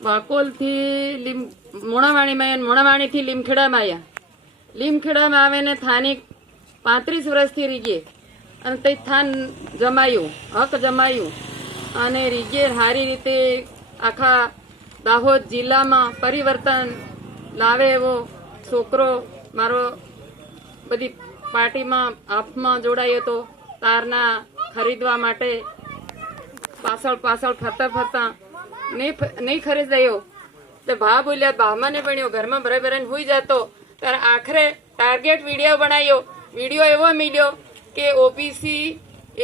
વાકોલથી લીમ, મોણાવાણીમાં આવ્યા મોણાવાણીથી લીમખેડામાં આવ્યા લીમખેડામાં આવે ને સ્થાનિક પાંત્રીસ વર્ષથી રીગે અને તે થાન જમાયું, હક જમાયું. અને રીગે સારી રીતે આખા દાહોદ જિલ્લામાં પરિવર્તન લાવે એવો છોકરો મારો બધી પાર્ટીમાં હાથમાં જોડાયો હતો તારના ખરીદવા માટે પાછળ પાછળ ફરતા ફરતા નહીં ખરીદાયો તો ભા બોલ્યા ભાવમાં ને ભણ્યો, ઘરમાં ભરાઈ ભરાઈને હોઈ જતો. ત્યારે આખરે ટાર્ગેટ વીડિયો બનાવ્યો વીડિયો એવો મળ્યો કે ઓબીસી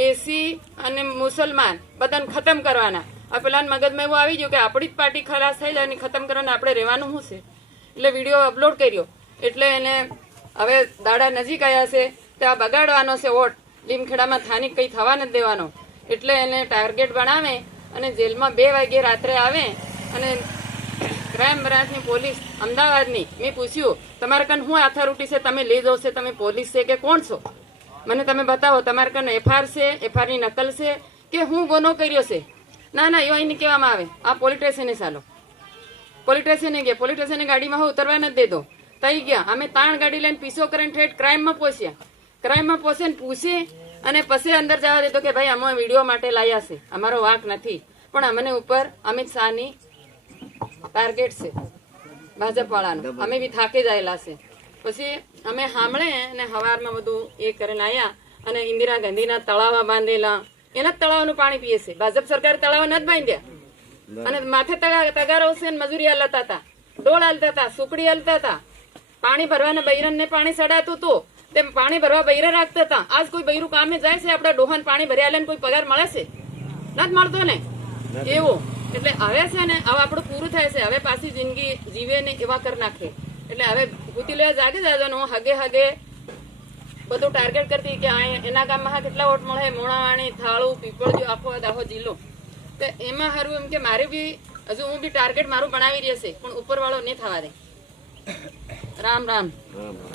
એસી અને મુસલમાન બધાને ખતમ કરવાના. આ પેલાના મગજમાં એવું આવી ગયું કે આપણી જ પાર્ટી ખલાસ થઈ જાય અને ખતમ કરવાના આપણે રહેવાનું શું છે? એટલે વીડિયો અપલોડ કર્યો. એટલે એને હવે દાડા નજીક આવ્યા છે. તે આ બગાડવાનો છે વોટ. લીમખેડામાં સ્થાનિક કંઈ થવા નથી દેવાનો. એટલે એને ટાર્ગેટ બનાવે અને જેલમાં બે વાગે રાત્રે આવે અને ક્રાઇમ બ્રાન્ચની પોલીસ અમદાવાદની. મેં પૂછ્યું, તમારે કન શું અથોરિટી છે? તમે લઈ છે? તમે પોલીસ છે કે કોણ છો? મને તમે બતાવો, તમારે કન એફઆર છે? એફઆરની નકલ છે? કે હું ગુનો કર્યો છે? ના ના, એવું અહીં કહેવામાં આવે. આ પોલીસ સ્ટેશને ચાલો. પોલીસ સ્ટેશને ગયા. પોલીસ સ્ટેશને ગાડીમાં હું ઉતરવા નથી દેતો. તઈ ગયા. અમે તાણ ગાડી લઈને પીસો કરીને ઠેઠ ક્રાઇમમાં પહોંચ્યા. ક્રાઇમમાં પહોંચીને પૂછી અને પછી અંદર જવા દેતો કે ભાઈ અમે વીડિયો માટે લાયા છે. અમારો વાંક નથી. પણ અમને ઉપર અમિત શાહની ટાર્ગેટ છે. ભાજપ વાળાનો અમે બી થાકી જાયેલા છે. પછી અમે સાંભળે અને હવારમાં બધું એ કરીને આવ્યા અને ઇન્દિરા ગાંધીના તળાવા બાંધેલા. એના જ તળાવનું પાણી પીએ છે. ભાજપ સરકારે તળાવ નથી બાંધ્યા. અને માથે તગા- તગારો છે ને મજૂરી હાલતા હતા. ડોળ હાલતા હતા સુકડી હાલતા હતા. પાણી ભરવાના બૈરન ને પાણી સડાતું હતું. તે પાણી ભરવા બૈરા રાખતા હતા. આજ કોઈ બૈરું કામે જાય છે? આપડા ડોહન પાણી ભર્યા લે કોઈ પગાર મળે છે? નથી મળતો ને? એવો. એટલે હવે છે ને હવે આપણું પૂરું થાય છે. હવે પાછી જિંદગી જીવે ને એવા કરી નાખે. એટલે હવે ભૂતી લેવા જાગે હું હગે હગે બધું ટાર્ગેટ કરતી કે એના ગામમાં હા કેટલા વોટ મળે? મોણાવાણી થાળું પીપળજો આખો દાહો જિલ્લો. તો એમાં સારું એમ કે મારે બી હજુ હું બી ટાર્ગેટ મારું બનાવી રહી છે પણ ઉપરવાળો નહીં થવા દે. રામ. રામ રામ.